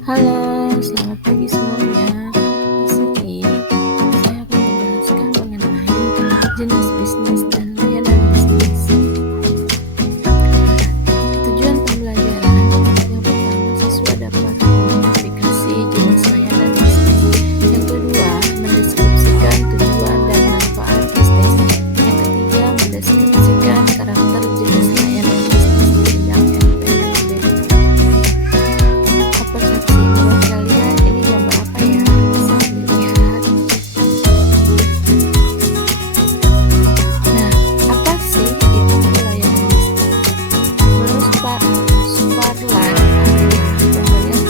Halo, selamat pagi semuanya. Di sini saya akan menjelaskan mengenai jenis bisnis dan layanan bisnis. Tujuan pembelajaran yang pertama, siswa dapat mengidentifikasi jenis layanan bisnis. Yang kedua, mendeskripsikan tujuan dan manfaat bisnis. Yang ketiga, mendeskripsikan karakter jenis layanan bisnis di bidang NPWP. Apa saksi menurut kalian ini gambar apa ya? Bisa dilihat. Nah, apa sih itu layanan bisnis? Menurut Pak Suparlan adalah pemberian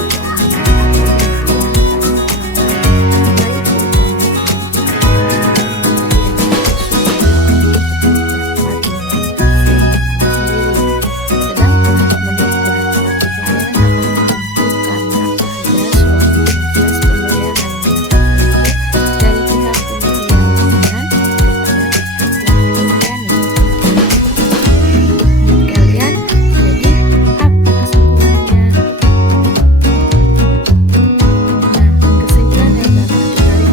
kalian, jadi apa kesimpulannya? Nah, kesimpulan yang dapat ditarik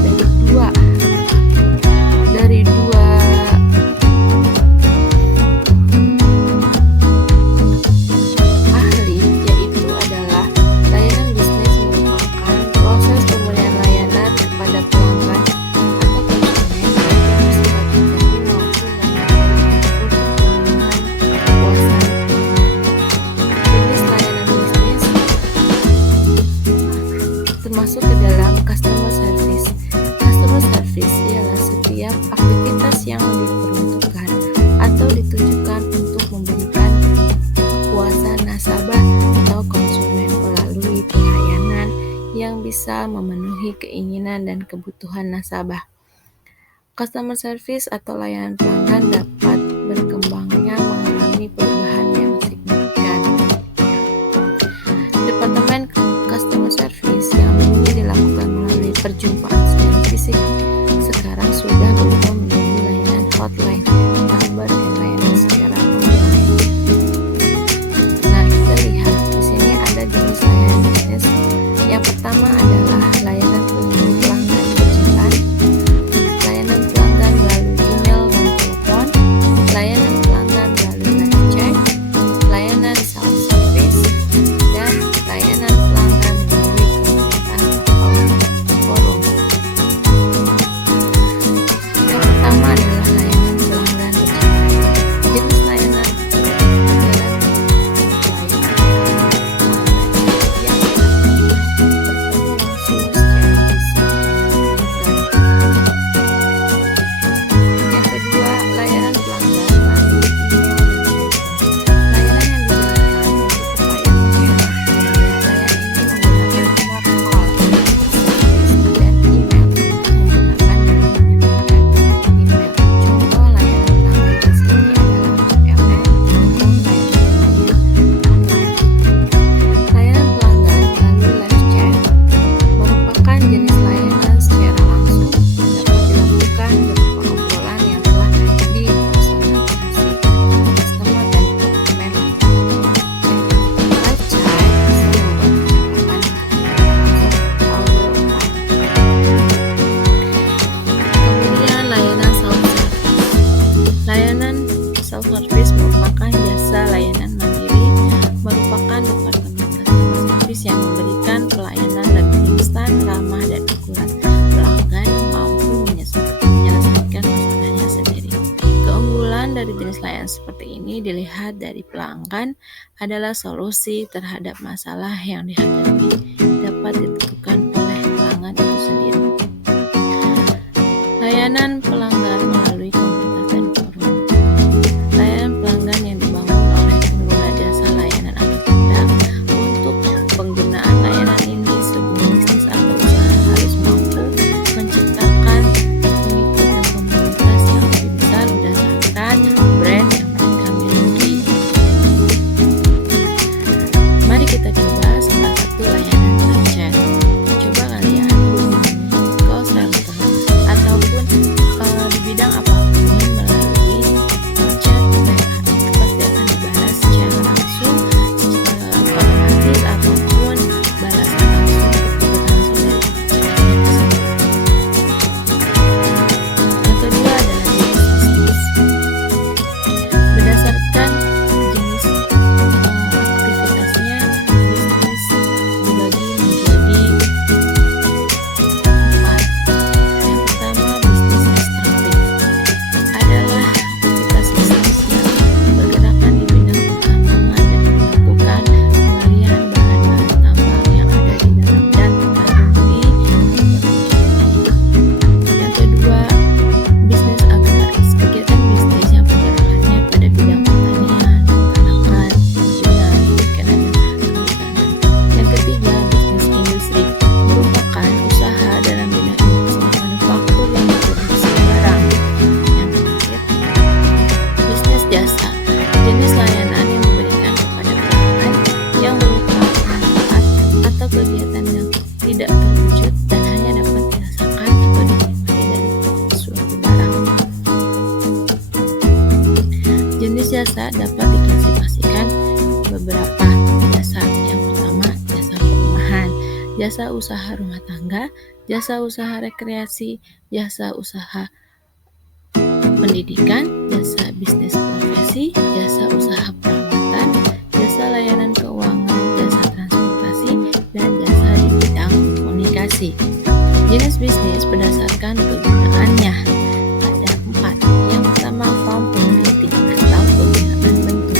dari dua ahli, yaitu adalah layanan bisnis merupakan proses pemberian layanan kepada pelanggan atau konsumen baik yang bersifat pribadi maupun yang memenuhi kepuasan. Jenis layanan bisnis termasuk ke dalam customer service. Customer service ialah setiap aktivitas yang diperuntukkan atau ditujukan untuk memberikan kepuasan nasabah atau konsumen melalui pelayanan yang bisa memenuhi keinginan dan kebutuhan nasabah. Customer service atau layanan pelanggan dapat berkembangnya mengalami perubahan yang signifikan. Departemen Customer Service yang dulunya dilakukan melalui perjumpaan secara fisik sekarang sudah berubah menjadi layanan hotline, number, dan layanan secara online. Nah, kita lihat di sini ada jenis layanan bisnis. Yang pertama adalah layanan pelanggan digital, layanan pelanggan melalui email dan telepon, layanan pelanggan melalui live chat, layanan self service, dan layanan pelanggan melalui komunitas atau forum. Yang pertama adalah layanan pelanggan digital. Jenis layanan yang kedua, layanan pelanggan melalui email dan telepon. Layanan yang digunakan untuk upaya menghemat biaya. Layanan ini menggunakan mobile service dan email untuk menggunakan dan menyebarkan email. Contoh layanan pelanggan di sini adalah PLN, telepon, layanan pelanggan melalui live chat merupakan jenis layanan secara langsung dapat dilakukan berupa obrolan yang telah dipersonalisasi dengan customer dan departemen layanan. Live chat bisa membuat harapan kemudian layanan self service. Layanan self service merupakan jasa layanan mandiri, merupakan departemen customer service yang memberikan pelayanan lebih instan, ramah, dan akurat. Pelanggan mampu menyelesaikan masalahnya sendiri. Keunggulan dari jenis layanan seperti ini dilihat dari pelanggan adalah solusi terhadap masalah yang dihadapi dapat ditentukan oleh pelanggan itu sendiri. Layanan pelanggan melalui komunitas dan forum. Layanan pelanggan yang dibangun oleh pengguna jasa layanan atau tidak. Untuk penggunaan layanan ini, sebuah bisnis atau usaha harus mampu menciptakan pengikut dan komunitas yang lebih besar berdasarkan brand yang mereka miliki. Mari kita coba salah satu layanan live chat. Coba kalian hubungi call center ataupun di bidang kegiatan yang tidak terwujud dan hanya dapat dirasakan atau dinikmati dari suatu barang. Jenis jasa dapat diklasifikasikan beberapa jasa. Yang pertama, jasa perumahan, jasa usaha rumah tangga, jasa usaha rekreasi, jasa usaha pendidikan, jasa bisnis profesi, jasa usaha perawatan, jasa layanan keuangan, jasa transportasi, dan jasa di bidang komunikasi. Jenis bisnis berdasarkan kegunaannya ada 4. Yang pertama, functionality atau kegunaan bentuk.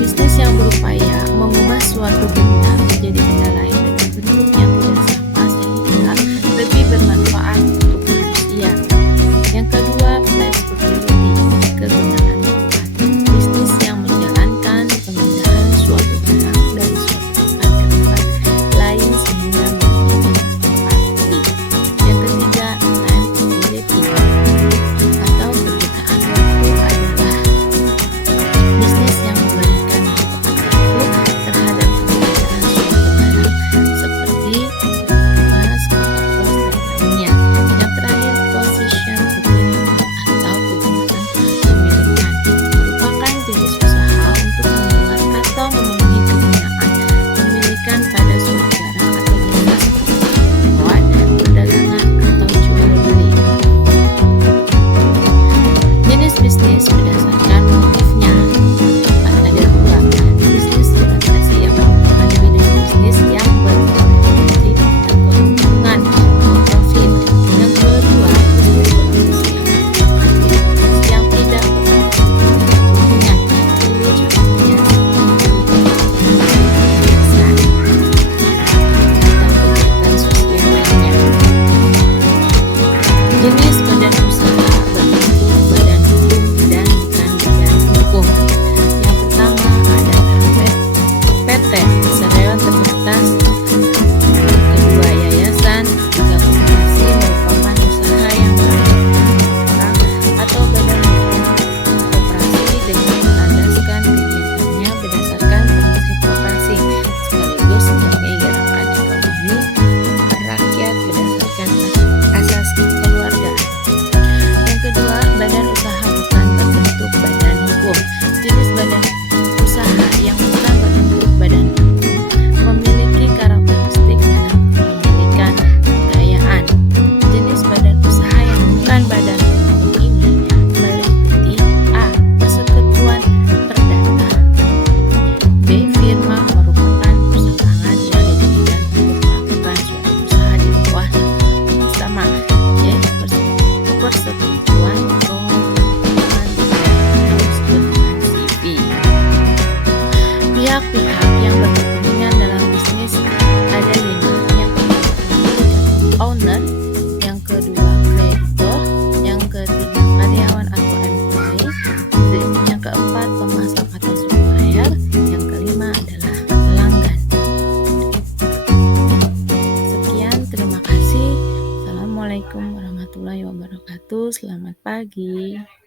Bisnis yang berupaya mengubah suatu benda menjadi benda lain dengan bentuk yang tidak sama sehingga lebih bermanfaat untuk manusia. Yang kedua, place utility, kegunaan tempat. Bisnis yang menjalankan pemindahan suatu barang dari suatu tempat ke tempat lain sehingga memiliki manfaat lebih. Yang ketiga, time utility atau kegunaan waktu adalah bisnis yang memberikan manfaat waktu terhadap pemindahan suatu barang seperti tugas, pos, dan lainnya. Yang terakhir, possession utility atau kegunaan pemilikan, merupakan jenis usaha untuk membuat atau memenuhi kegunaan pemilikan pada suatu barang atau jasa seperti perawat, perdagangan, atau jual beli. Jenis bisnis berdasarkan motifnya ada 2. Bisnis transaksi yang merupakan bidang bisnis yang berorientasi pada keuntungan atau profit. Yang kedua, bisnis transaksi yang merupakan bidang bisnis yang tidak berorientasi pada keuntungan. Ini contohnya seperti yayasan atau kegiatan sosial lainnya. Jenis badan usaha berbentuk badan hukum dan bukan badan hukum. Yang pertama adalah PT, karyawan terbatas. Kedua, yayasan. Tiga, koperasi merupakan usaha yang beranggotakan orang atau badan hukum. Koperasi dengan melandaskan kegiatannya berdasarkan prinsip koperasi sekaligus sebagai gerakan ekonomi rakyat berdasarkan asas kekeluargaan. Yang kedua, badan usaha bukan berbentuk badan hukum. Jenis badan usaha yang bukan berbentuk badan hukum memiliki karakteristik dalam kepemilikan kekayaan. Jenis badan usaha yang bukan badan hukum ini meliputi A. Persekutuan perdata, B. Firma merupakan perorangan yang didirikan untuk melakukan suatu usaha di bawah sama. C. Persetujuan rombongan atau disebut dengan CV. Pihak-pihak yang berkepentingan dalam bisnis ada 5. Yang pertama, owner. Yang kedua, kreditor. Yang ketiga, karyawan atau employee. Yang keempat, pemasok atau supplier. Yang kelima adalah pelanggan. Sekian, terima kasih. Assalamualaikum warahmatullahi wabarakatuh. Selamat pagi.